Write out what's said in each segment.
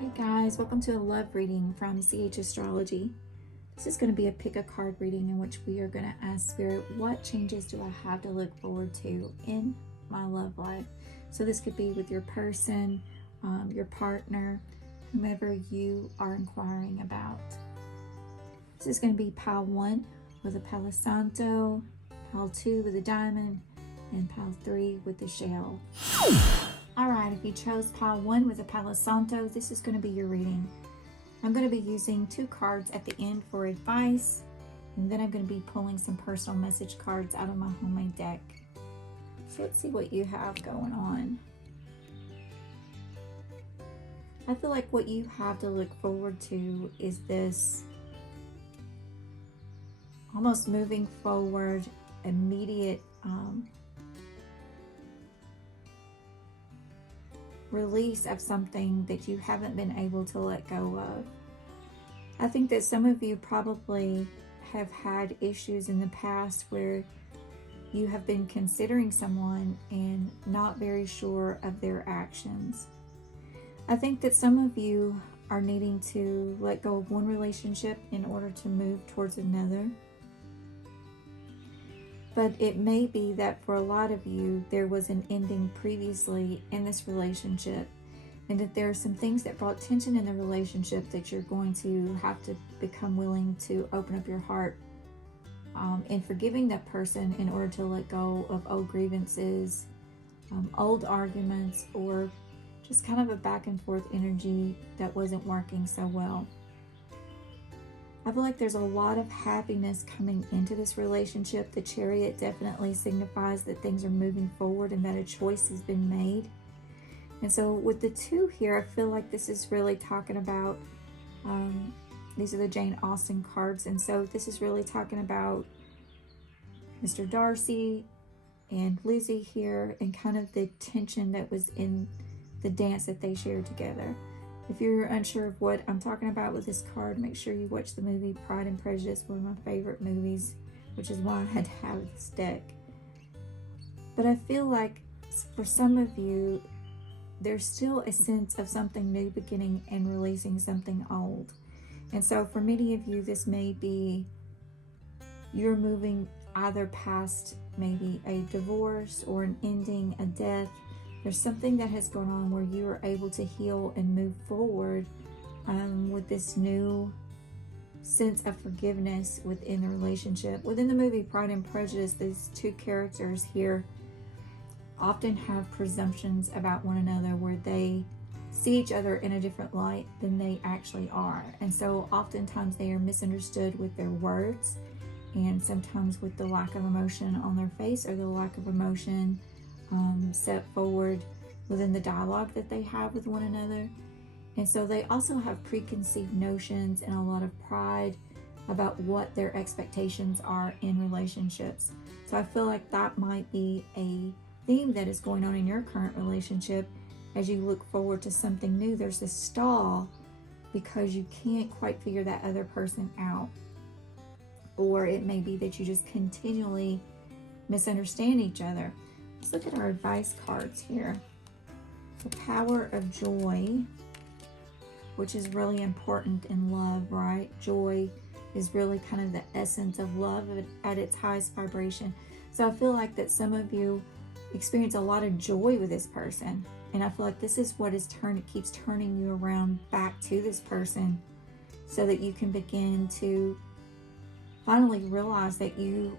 Hey guys, welcome to a love reading from Astrology. This is going to be a pick a card reading in which we are going to ask Spirit, what changes do I have to look forward to in my love life? So this could be with your person, your partner, whomever you are inquiring about. This is going to be pile 1 with a Palo Santo, pile 2 with a diamond, and pile 3 with the shell. Alright, if you chose pile 1 with a Palo Santo, this is going to be your reading. I'm going to be using 2 cards at the end for advice, and then I'm going to be pulling some personal message cards out of my homemade deck. So let's see what you have going on. I feel like what you have to look forward to is this almost moving forward, immediate release of something that you haven't been able to let go of. I think that some of you probably have had issues in the past where you have been considering someone and not very sure of their actions. I think that some of you are needing to let go of one relationship in order to move towards another. But it may be that for a lot of you, there was an ending previously in this relationship, and that there are some things that brought tension in the relationship that you're going to have to become willing to open up your heart in forgiving that person in order to let go of old grievances, old arguments, or just kind of a back and forth energy that wasn't working so well. I feel like there's a lot of happiness coming into this relationship. The Chariot definitely signifies that things are moving forward and that a choice has been made. And so with the 2 here, I feel like this is really talking about, these are the Jane Austen cards. And so this is really talking about Mr. Darcy and Lizzie here and kind of the tension that was in the dance that they shared together. If you're unsure of what I'm talking about with this card, make sure you watch the movie Pride and Prejudice, one of my favorite movies, which is why I had to have this deck. But I feel like for some of you, there's still a sense of something new beginning and releasing something old. And so for many of you, this may be you're moving either past maybe a divorce or an ending, a death. There's something that has gone on where you are able to heal and move forward with this new sense of forgiveness within the relationship. Within the movie Pride and Prejudice, these 2 characters here often have presumptions about one another where they see each other in a different light than they actually are. And so oftentimes they are misunderstood with their words, and sometimes with the lack of emotion on their face or the lack of emotion set forward within the dialogue that they have with one another. And so they also have preconceived notions and a lot of pride about what their expectations are in relationships. So I feel like that might be a theme that is going on in your current relationship as you look forward to something new. There's this stall because you can't quite figure that other person out. Or it may be that you just continually misunderstand each other. Let's look at our advice cards here. The Power of Joy, which is really important in love, right? Joy is really kind of the essence of love at its highest vibration. So I feel like that some of you experience a lot of joy with this person. And I feel like this is what keeps turning you around back to this person so that you can begin to finally realize that you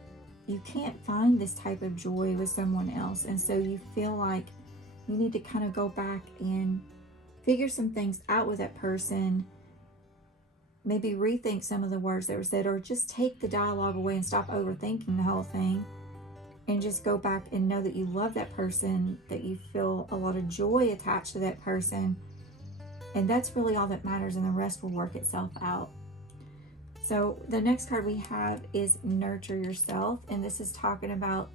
can't find this type of joy with someone else. And so you feel like you need to kind of go back and figure some things out with that person. Maybe rethink some of the words that were said, or just take the dialogue away and stop overthinking the whole thing. And just go back and know that you love that person, that you feel a lot of joy attached to that person. And that's really all that matters, and the rest will work itself out. So the next card we have is Nurture Yourself, and this is talking about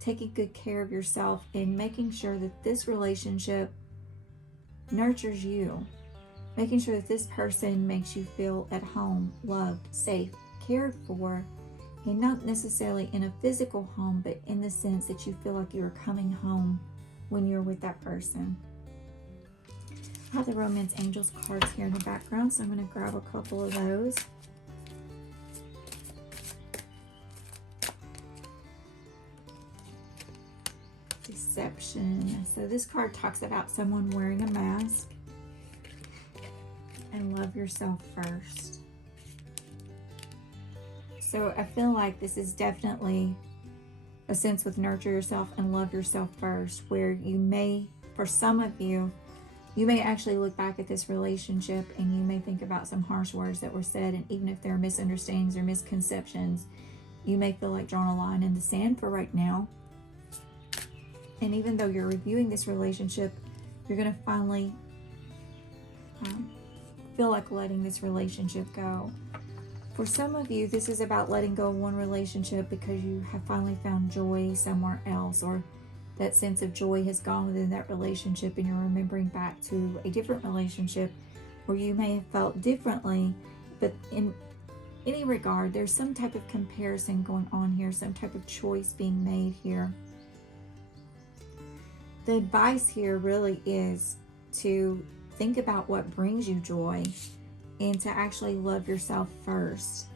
taking good care of yourself and making sure that this relationship nurtures you, making sure that this person makes you feel at home, loved, safe, cared for, and not necessarily in a physical home, but in the sense that you feel like you're coming home when you're with that person. I have the Romance Angels cards here in the background, so I'm going to grab a couple of those. Deception. So this card talks about someone wearing a mask. And love yourself first. So I feel like this is definitely a sense with nurture yourself and love yourself first, where you may, for some of you, you may actually look back at this relationship and you may think about some harsh words that were said, and even if there are misunderstandings or misconceptions, you may feel like drawing a line in the sand for right now. And even though you're reviewing this relationship, you're going to finally feel like letting this relationship go. For some of you, this is about letting go of one relationship because you have finally found joy somewhere else, or that sense of joy has gone within that relationship and you're remembering back to a different relationship where you may have felt differently, but in any regard, there's some type of comparison going on here, some type of choice being made here. The advice here really is to think about what brings you joy and to actually love yourself first.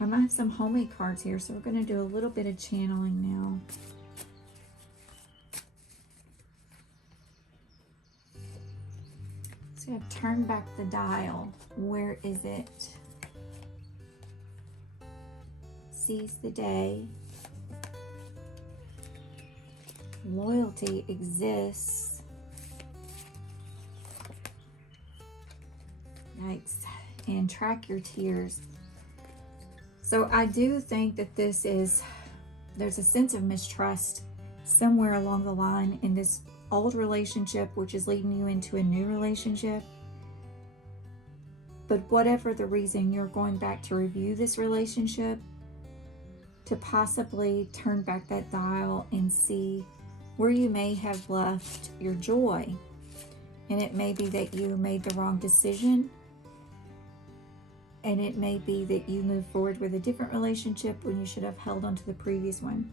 I might have some homemade cards here, so we're going to do a little bit of channeling now. So I've turned back the dial. Where is it? Seize the day. Loyalty exists. Yikes. And track your tears. So I do think that there's a sense of mistrust somewhere along the line in this old relationship, which is leading you into a new relationship. But whatever the reason, you're going back to review this relationship to possibly turn back that dial and see where you may have left your joy. And it may be that you made the wrong decision. And it may be that you move forward with a different relationship when you should have held on to the previous one.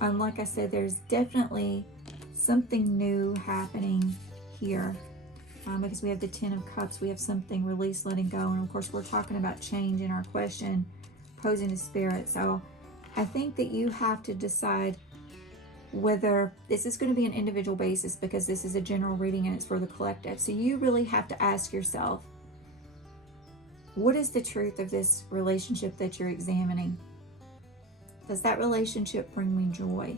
Like I said, there's definitely something new happening here. Because we have the Ten of Cups, we have something release, letting go. And of course, we're talking about change in our question, posing to Spirit. So I think that you have to decide whether this is going to be an individual basis, because this is a general reading and it's for the collective. So you really have to ask yourself, what is the truth of this relationship that you're examining? Does that relationship bring me joy?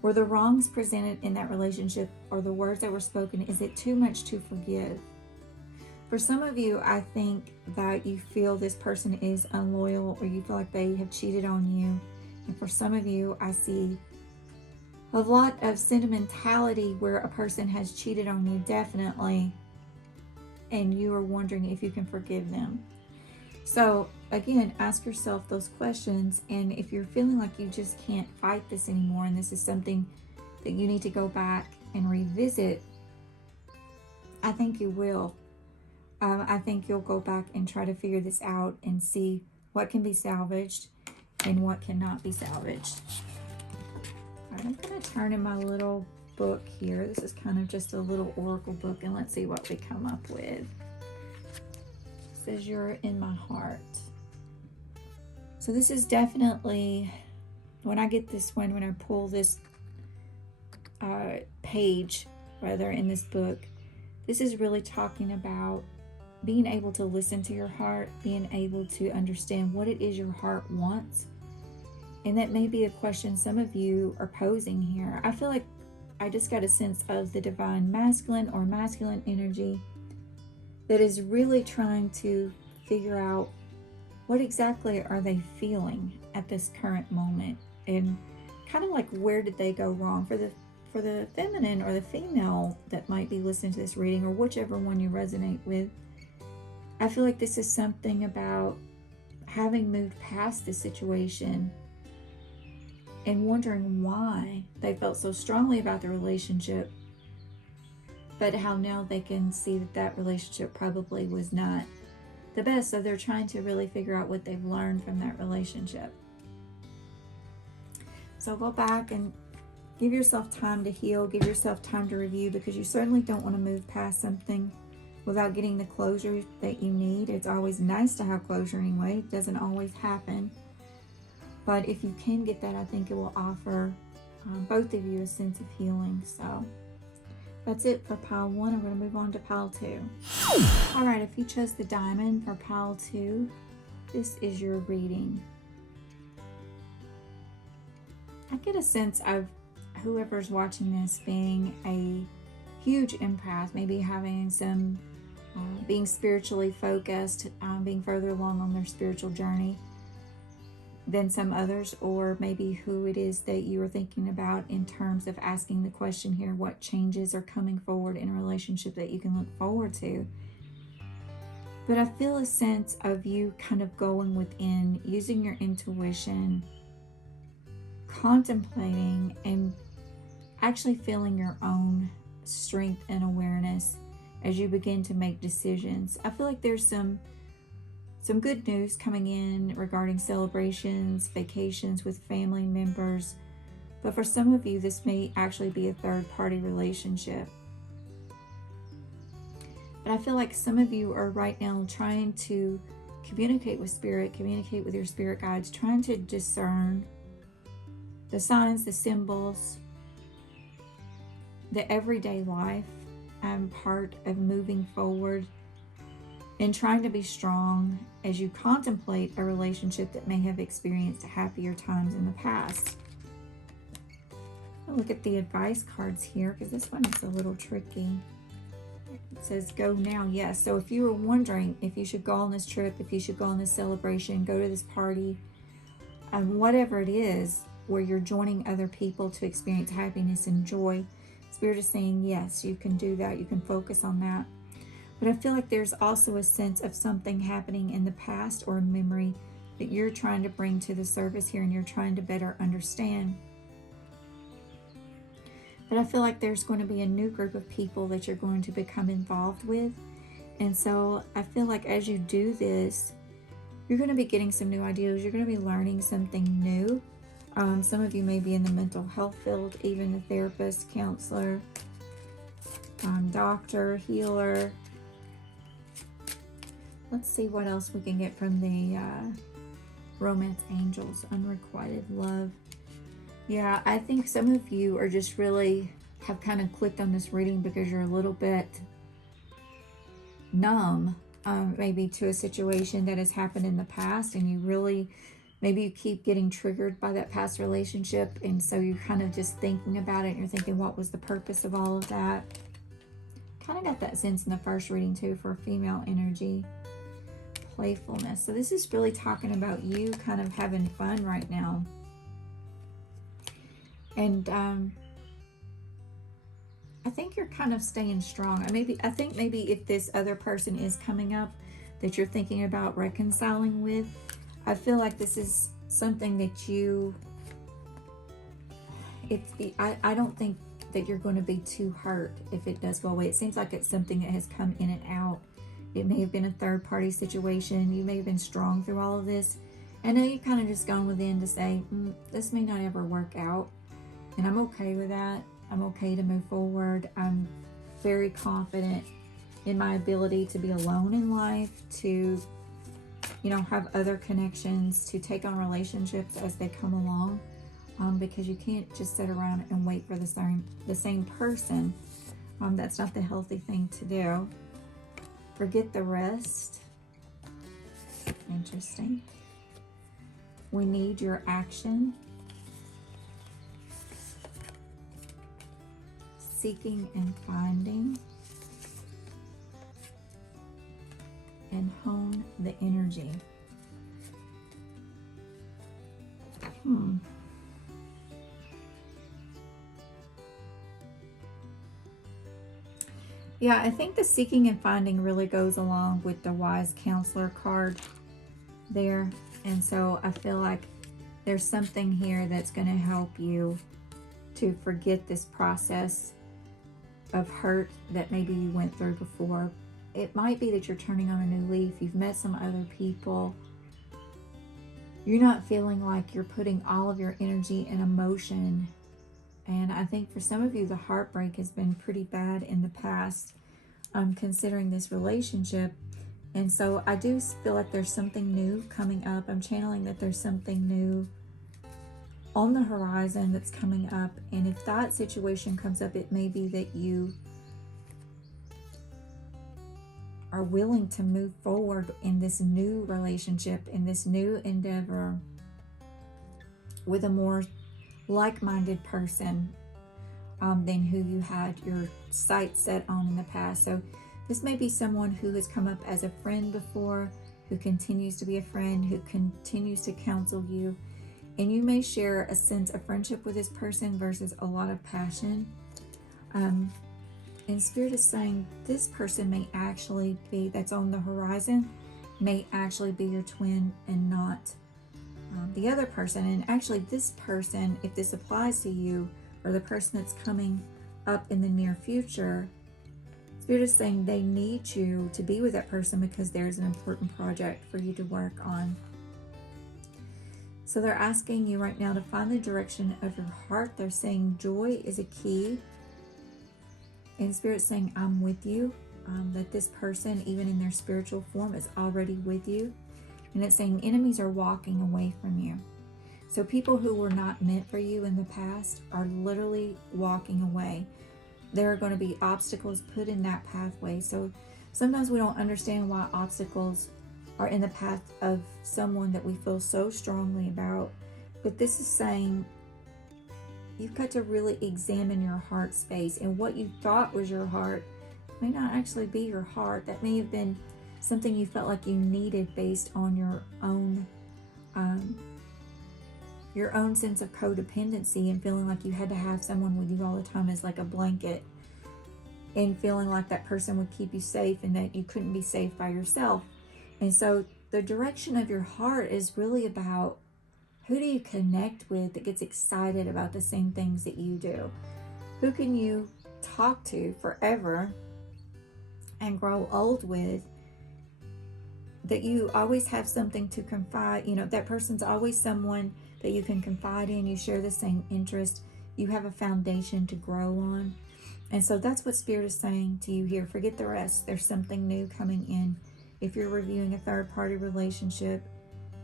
Were the wrongs presented in that relationship, or the words that were spoken, is it too much to forgive? For some of you, I think that you feel this person is unloyal, or you feel like they have cheated on you. And for some of you, I see a lot of sentimentality where a person has cheated on you, definitely, and you are wondering if you can forgive them. So again, ask yourself those questions, and if you're feeling like you just can't fight this anymore, and this is something that you need to go back and revisit, I think you will. I think you'll go back and try to figure this out and see what can be salvaged and what cannot be salvaged. All right, I'm going to turn in my little book here. This is kind of just a little oracle book, and let's see what we come up with. It says, you're in my heart. So this is definitely, when I get this one, when I pull this page, rather, in this book, this is really talking about being able to listen to your heart, being able to understand what it is your heart wants. And that may be a question some of you are posing here. I feel like I just got a sense of the divine masculine or masculine energy that is really trying to figure out what exactly are they feeling at this current moment, and kind of like, where did they go wrong? For the feminine or the female that might be listening to this reading, or whichever one you resonate with, I feel like this is something about having moved past this situation and wondering why they felt so strongly about the relationship, but how now they can see that that relationship probably was not the best. So they're trying to really figure out what they've learned from that relationship. So go back and Give yourself time to heal. Give yourself time to review, because you certainly don't want to move past something without getting the closure that you need. It's always nice to have closure anyway. It doesn't always happen. But if you can get that, I think it will offer both of you a sense of healing. So that's it for pile 1. I'm going to move on to pile 2. All right, if you chose the diamond for pile 2, this is your reading. I get a sense of whoever's watching this being a huge empath, maybe having some being spiritually focused, being further along on their spiritual journey than some others, or maybe who it is that you are thinking about in terms of asking the question here, what changes are coming forward in a relationship that you can look forward to. But I feel a sense of you kind of going within, using your intuition, contemplating, and actually feeling your own strength and awareness as you begin to make decisions. I feel like there's some good news coming in regarding celebrations, vacations with family members. But for some of you, this may actually be a third-party relationship. But I feel like some of you are right now trying to communicate with spirit, communicate with your spirit guides, trying to discern the signs, the symbols, the everyday life part of moving forward and trying to be strong as you contemplate a relationship that may have experienced happier times in the past. I'll look at the advice cards here, because this one is a little tricky. It says go now. Yes. So if you were wondering if you should go on this trip, if you should go on this celebration, go to this party, whatever it is, where you're joining other people to experience happiness and joy, Spirit is saying, yes, you can do that. You can focus on that. But I feel like there's also a sense of something happening in the past or a memory that you're trying to bring to the surface here, and you're trying to better understand. But I feel like there's going to be a new group of people that you're going to become involved with. And so I feel like as you do this, you're going to be getting some new ideas. You're going to be learning something new. Some of you may be in the mental health field, even a therapist, counselor, doctor, healer. Let's see what else we can get from the romance angels. Unrequited love. Yeah, I think some of you are just really have kind of clicked on this reading because you're a little bit numb, maybe to a situation that has happened in the past, and you really, maybe you keep getting triggered by that past relationship, and so you're kind of just thinking about it, and you're thinking, what was the purpose of all of that? Kind of got that sense in the first reading too for female energy. Playfulness. So this is really talking about you kind of having fun right now. And I think you're kind of staying strong. I think maybe if this other person is coming up that you're thinking about reconciling with, I feel like this is something that you, I don't think that you're going to be too hurt if it does go away. It seems like it's something that has come in and out. It may have been a third-party situation. You may have been strong through all of this. I know you've kind of just gone within to say, this may not ever work out. And I'm okay with that. I'm okay to move forward. I'm very confident in my ability to be alone in life, to, have other connections, to take on relationships as they come along. Because you can't just sit around and wait for the same person. That's not the healthy thing to do. Forget the rest. Interesting. We need your action. Seeking and finding. And hone the energy. Yeah, I think the seeking and finding really goes along with the wise counselor card there. And so I feel like there's something here that's going to help you to forget this process of hurt that maybe you went through before. It might be that you're turning on a new leaf. You've met some other people. You're not feeling like you're putting all of your energy and emotion And I think for some of you, the heartbreak has been pretty bad in the past, considering this relationship. And so I do feel like there's something new coming up. I'm channeling that there's something new on the horizon that's coming up. And if that situation comes up, it may be that you are willing to move forward in this new relationship, in this new endeavor, with a more like-minded person than who you had your sights set on in the past. So this may be someone who has come up as a friend before, who continues to be a friend, who continues to counsel you, and you may share a sense of friendship with this person versus a lot of passion. And Spirit is saying this person may actually be, that's on the horizon, may actually be your twin and not the other person. And actually this person, if this applies to you, or the person that's coming up in the near future, Spirit is saying they need you to be with that person because there's an important project for you to work on. So they're asking you right now to find the direction of your heart. They're saying joy is a key. And Spirit's saying, I'm with you. That this person, even in their spiritual form, is already with you. And it's saying enemies are walking away from you. So people who were not meant for you in the past are literally walking away. There are going to be obstacles put in that pathway. So sometimes we don't understand why obstacles are in the path of someone that we feel so strongly about. But this is saying you've got to really examine your heart space, and what you thought was your heart may not actually be your heart. That may have been something you felt like you needed based on your own sense of codependency, and feeling like you had to have someone with you all the time as like a blanket, and feeling like that person would keep you safe and that you couldn't be safe by yourself. And so the direction of your heart is really about, who do you connect with that gets excited about the same things that you do? Who can you talk to forever and grow old with, that you always have something to confide? That person's always someone that you can confide in. You share the same interest. You have a foundation to grow on. And so that's what Spirit is saying to you here. Forget the rest. There's something new coming in. If you're reviewing a third-party relationship,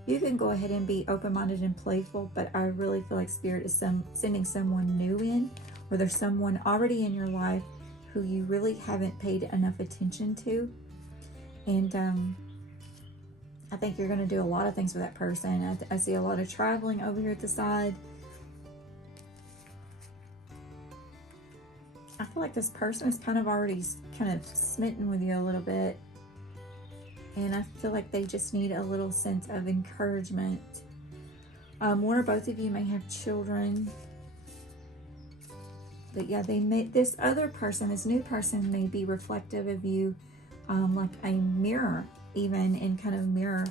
you can go ahead and be open-minded and playful, but I really feel like Spirit is sending someone new in, or there's someone already in your life who you really haven't paid enough attention to. And I think you're going to do a lot of things with that person. I see a lot of traveling over here at the side. I feel like this person is kind of already smitten with you a little bit. And I feel like they just need a little sense of encouragement. One or both of you may have children. But yeah, this other person, this new person, may be reflective of you, like a mirror, even, and kind of mirror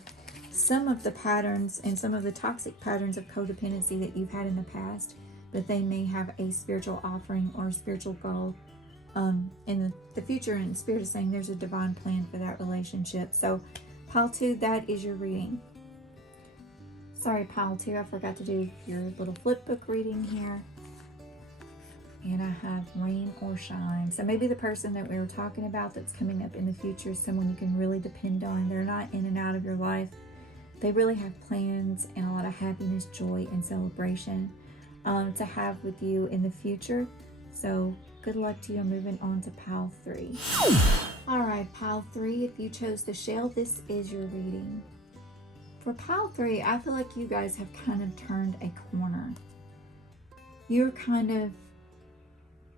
some of the patterns and some of the toxic patterns of codependency that you've had in the past. But they may have a spiritual offering or a spiritual goal in the future, and Spirit is saying there's a divine plan for that relationship. So pile 2, that is your reading. Sorry, pile 2, I forgot to do your little flip book reading here. And I have rain or shine. So maybe the person that we were talking about that's coming up in the future is someone you can really depend on. They're not in and out of your life. They really have plans and a lot of happiness, joy, and celebration to have with you in the future. So good luck to you. Moving on to pile 3. All right, pile 3, if you chose the shell, this is your reading. For pile 3, I feel like you guys have kind of turned a corner. You're kind of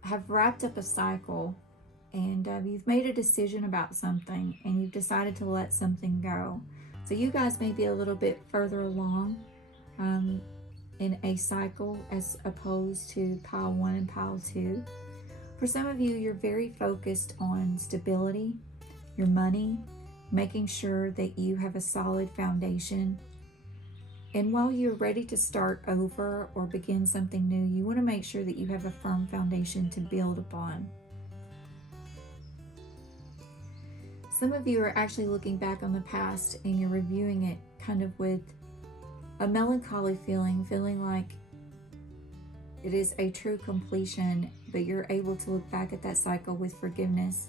have wrapped up a cycle, and you've made a decision about something, and you've decided to let something go. So you guys may be a little bit further along in a cycle as opposed to pile 1 and pile 2. For some of you, you're very focused on stability, your money, making sure that you have a solid foundation. And while you're ready to start over or begin something new, you want to make sure that you have a firm foundation to build upon. Some of you are actually looking back on the past and you're reviewing it kind of with a melancholy feeling like it is a true completion, but you're able to look back at that cycle with forgiveness.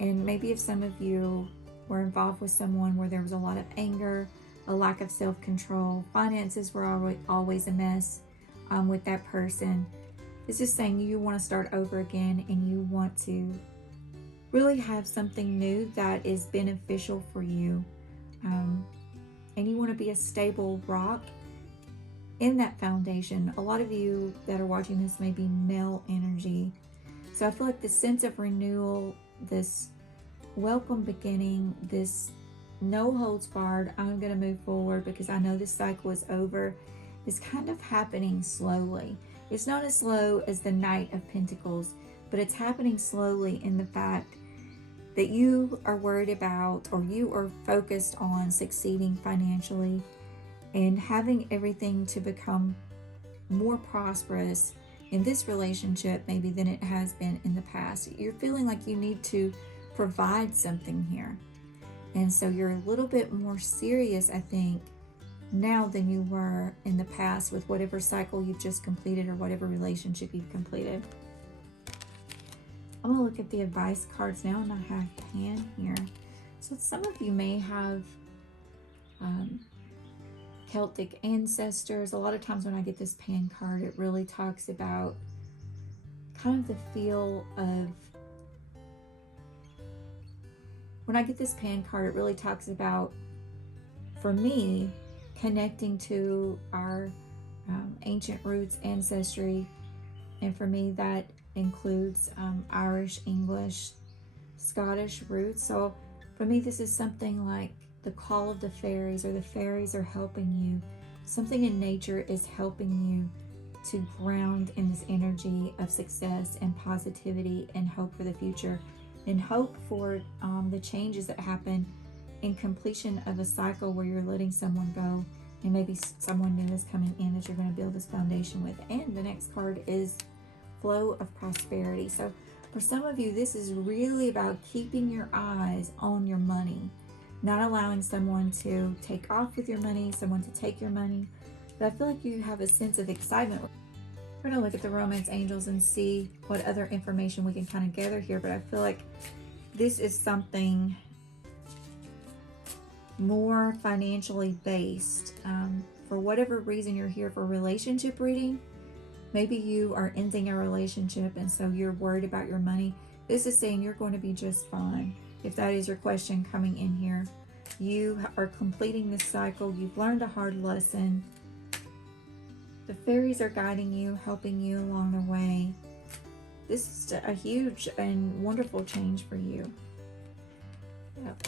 And maybe if some of you were involved with someone where there was a lot of anger, a lack of self-control, finances were always a mess with that person, this is saying you want to start over again and you want to really have something new that is beneficial for you. And you want to be a stable rock in that foundation. A lot of you that are watching this may be male energy. So I feel like this sense of renewal, this welcome beginning, this no holds barred, I'm going to move forward because I know this cycle is over, is kind of happening slowly. It's not as slow as the Knight of Pentacles, but it's happening slowly in the fact that you are worried about, or you are focused on succeeding financially and having everything to become more prosperous in this relationship maybe than it has been in the past. You're feeling like you need to provide something here. And so you're a little bit more serious, I think, now than you were in the past with whatever cycle you've just completed or whatever relationship you've completed. I'm going to look at the advice cards now, and I have Pan here. So some of you may have Celtic ancestors. A lot of times when I get this Pan card, it really talks about kind of the feel of, when I get this Pan card, it really talks about, for me, connecting to our ancient roots, ancestry. And for me, that includes Irish, English, Scottish roots. So for me, this is something like the call of the fairies, or the fairies are helping you. Something in nature is helping you to ground in this energy of success and positivity and hope for the future, and hope for the changes that happen in completion of a cycle where you're letting someone go, and maybe someone new is coming in that you're going to build this foundation with. And the next card is flow of prosperity. So for some of you, this is really about keeping your eyes on your money, not allowing someone to take off with your money, someone to take your money. But I feel like you have a sense of excitement. We're going to look at the romance angels and see what other information we can kind of gather here. But I feel like this is something more financially based. For whatever reason you're here for relationship reading, maybe you are ending a relationship and so you're worried about your money. This is saying you're going to be just fine. If that is your question coming in here, you are completing this cycle. You've learned a hard lesson. The fairies are guiding you, helping you along the way. This is a huge and wonderful change for you.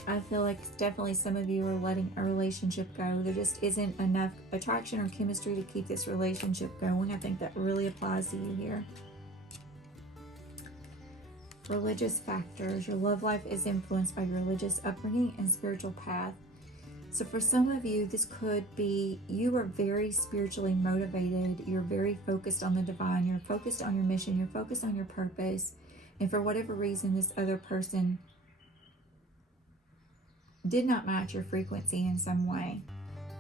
I feel like definitely some of you are letting a relationship go. There just isn't enough attraction or chemistry to keep this relationship going. I think that really applies to you here. Religious factors. Your love life is influenced by your religious upbringing and spiritual path. So for some of you, this could be you are very spiritually motivated. You're very focused on the divine. You're focused on your mission. You're focused on your purpose. And for whatever reason, this other person did not match your frequency in some way.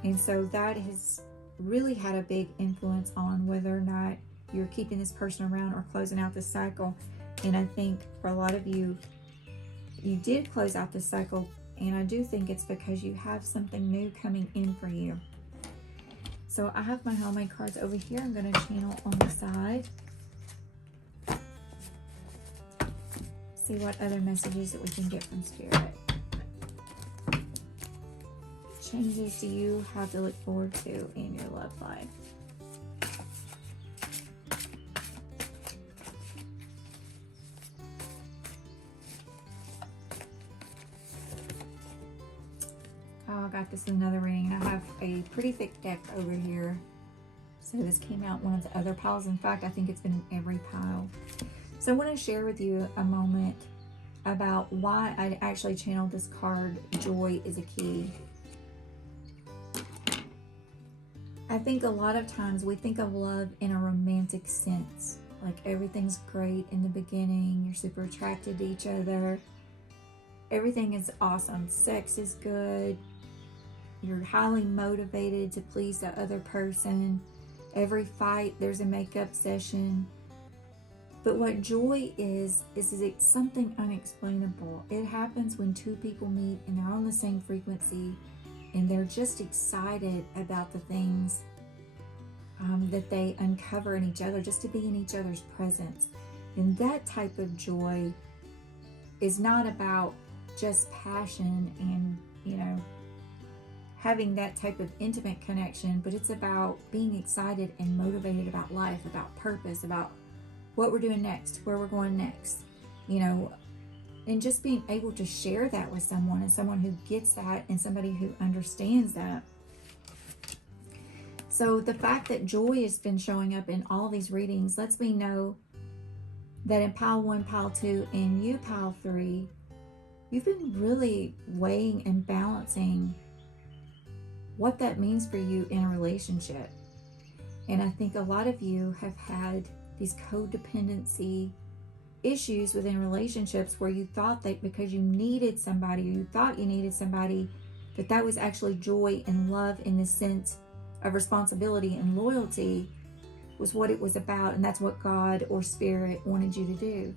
And so that has really had a big influence on whether or not you're keeping this person around or closing out this cycle. And I think for a lot of you, you did close out this cycle, and I do think it's because you have something new coming in for you. So I have my homemade cards over here. I'm going to channel on the side. See what other messages that we can get from Spirit. Changes do you have to look forward to in your love life? Oh, I got this in another reading. I have a pretty thick deck over here. So this came out one of the other piles. In fact, I think it's been in every pile. So I want to share with you a moment about why I actually channeled this card, Joy is a Key. I think a lot of times we think of love in a romantic sense. Like everything's great in the beginning. You're super attracted to each other. Everything is awesome. Sex is good. You're highly motivated to please the other person. Every fight, there's a makeup session. But what joy is it's something unexplainable. It happens when two people meet and they're on the same frequency and they're just excited about the things that they uncover in each other, just to be in each other's presence. And that type of joy is not about just passion and, having that type of intimate connection, but it's about being excited and motivated about life, about purpose, about what we're doing next, where we're going next, and just being able to share that with someone, and someone who gets that and somebody who understands that. So the fact that joy has been showing up in all these readings lets me know that in pile 1, pile 2, and you pile 3, you've been really weighing and balancing what that means for you in a relationship. And I think a lot of you have had these codependency issues within relationships where you thought that because you needed somebody, or you thought you needed somebody, that was actually joy and love in the sense of responsibility and loyalty was what it was about, and that's what God or Spirit wanted you to do.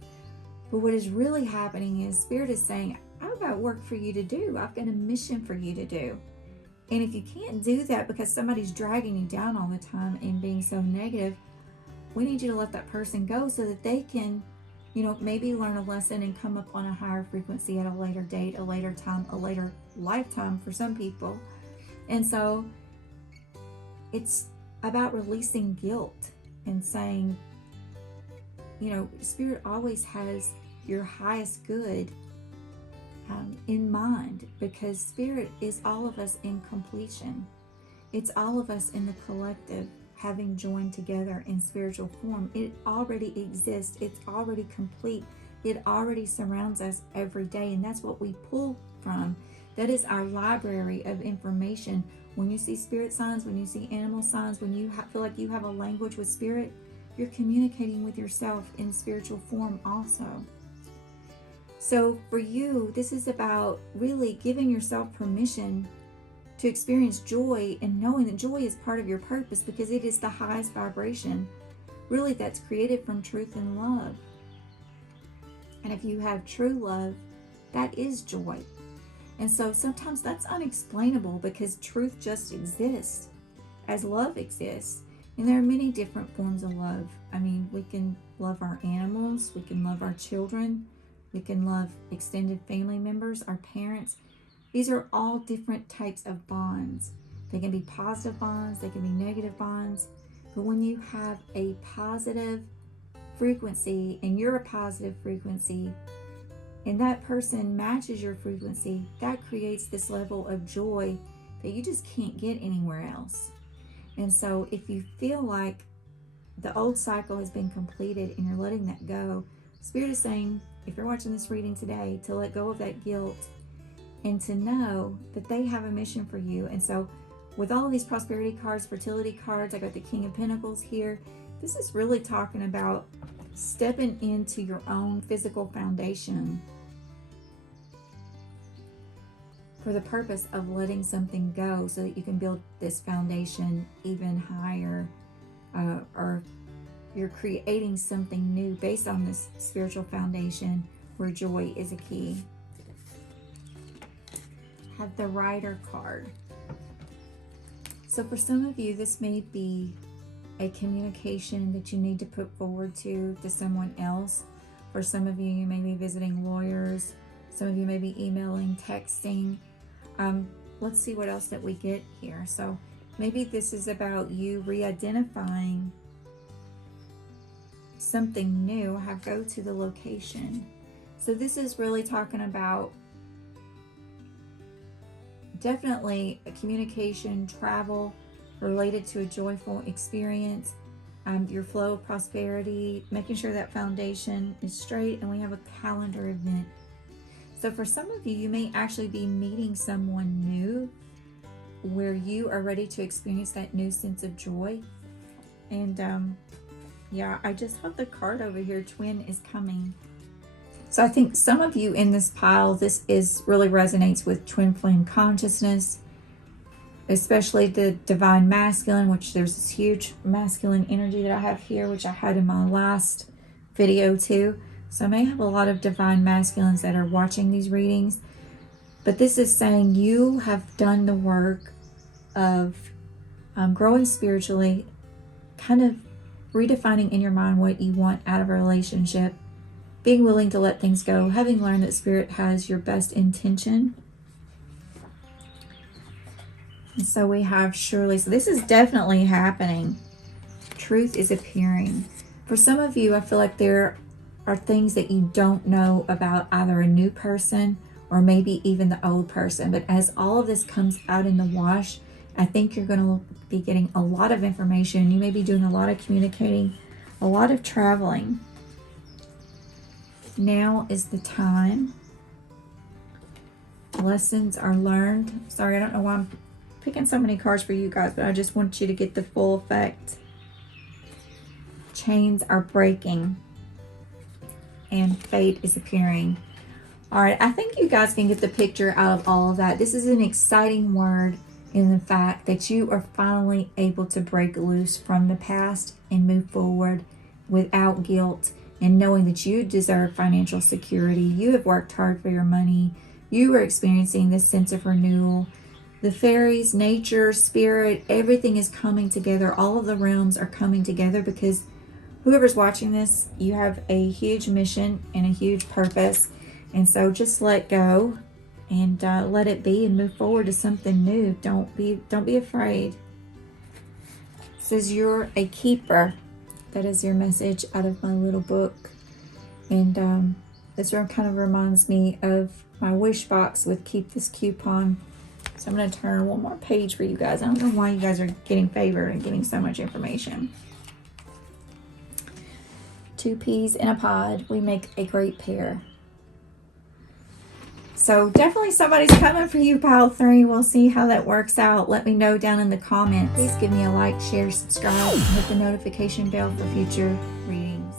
But what is really happening is Spirit is saying, I've got work for you to do. I've got a mission for you to do. And if you can't do that because somebody's dragging you down all the time and being so negative, we need you to let that person go so that they can, maybe learn a lesson and come up on a higher frequency at a later date, a later time, a later lifetime for some people. And so it's about releasing guilt and saying, Spirit always has your highest good in mind, because Spirit is all of us in completion. It's all of us in the collective having joined together in spiritual form. It already exists. It's already complete. It already surrounds us every day, and that's what we pull from. That is our library of information. When you see spirit signs, when you see animal signs, when you feel like you have a language with Spirit, you're communicating with yourself in spiritual form also. So for you, this is about really giving yourself permission to experience joy and knowing that joy is part of your purpose, because it is the highest vibration, really, that's created from truth and love. And if you have true love, that is joy. And so sometimes that's unexplainable because truth just exists as love exists. And there are many different forms of love. I mean, we can love our animals, we can love our children, we can love extended family members, our parents. These are all different types of bonds. They can be positive bonds, they can be negative bonds. But when you have a positive frequency and you're a positive frequency, and that person matches your frequency, that creates this level of joy that you just can't get anywhere else. And so if you feel like the old cycle has been completed and you're letting that go, Spirit is saying, if you're watching this reading today, to let go of that guilt and to know that they have a mission for you. And so with all of these prosperity cards, fertility cards, I got the King of Pentacles here. This is really talking about stepping into your own physical foundation for the purpose of letting something go so that you can build this foundation even higher, or you're creating something new based on this spiritual foundation where joy is a key. Have the Rider card. So for some of you, this may be a communication that you need to put forward to someone else. For some of you, you may be visiting lawyers. Some of you may be emailing, texting. Let's see what else that we get here. So maybe this is about you re-identifying something new. Have go to the location. So this is really talking about definitely a communication, travel related to a joyful experience, your flow of prosperity, making sure that foundation is straight, and we have a calendar event. So for some of you, you may actually be meeting someone new where you are ready to experience that new sense of joy. And yeah, I just have the card over here, Twin is Coming. So I think some of you in this pile, this is really resonates with twin flame consciousness. especially the divine masculine, which there's this huge masculine energy that I have here, which I had in my last video too. So I may have a lot of divine masculines that are watching these readings, but this is saying you have done the work of growing spiritually, kind of redefining in your mind what you want out of a relationship, being willing to let things go, having learned that Spirit has your best intention. And so we have surely, so this is definitely happening. Truth is appearing. For some of you, I feel like there are things that you don't know about either a new person or maybe even the old person. But as all of this comes out in the wash, I think you're going to be getting a lot of information. You may be doing a lot of communicating, a lot of traveling. Now is the time. Lessons are learned. Sorry, I don't know why I'm picking so many cards for you guys, but I just want you to get the full effect. Chains are breaking and fate is appearing. All right, I think you guys can get the picture out of all of that. This is an exciting word in the fact that you are finally able to break loose from the past and move forward without guilt and knowing that you deserve financial security. You have worked hard for your money. You are experiencing this sense of renewal. The fairies, nature, spirit, everything is coming together. All of the realms are coming together because whoever's watching this, you have a huge mission and a huge purpose. And so just let go and let it be and move forward to something new. Don't be afraid. It says you're a keeper. That is your message out of my little book. And this one kind of reminds me of my wish box with keep this coupon. So I'm going to turn one more page for you guys. I don't know why you guys are getting favored and getting so much information. 2 peas in a pod. We make a great pair. So definitely somebody's coming for you, pile 3. We'll see how that works out. Let me know down in the comments. Please give me a like, share, subscribe, and hit the notification bell for future readings.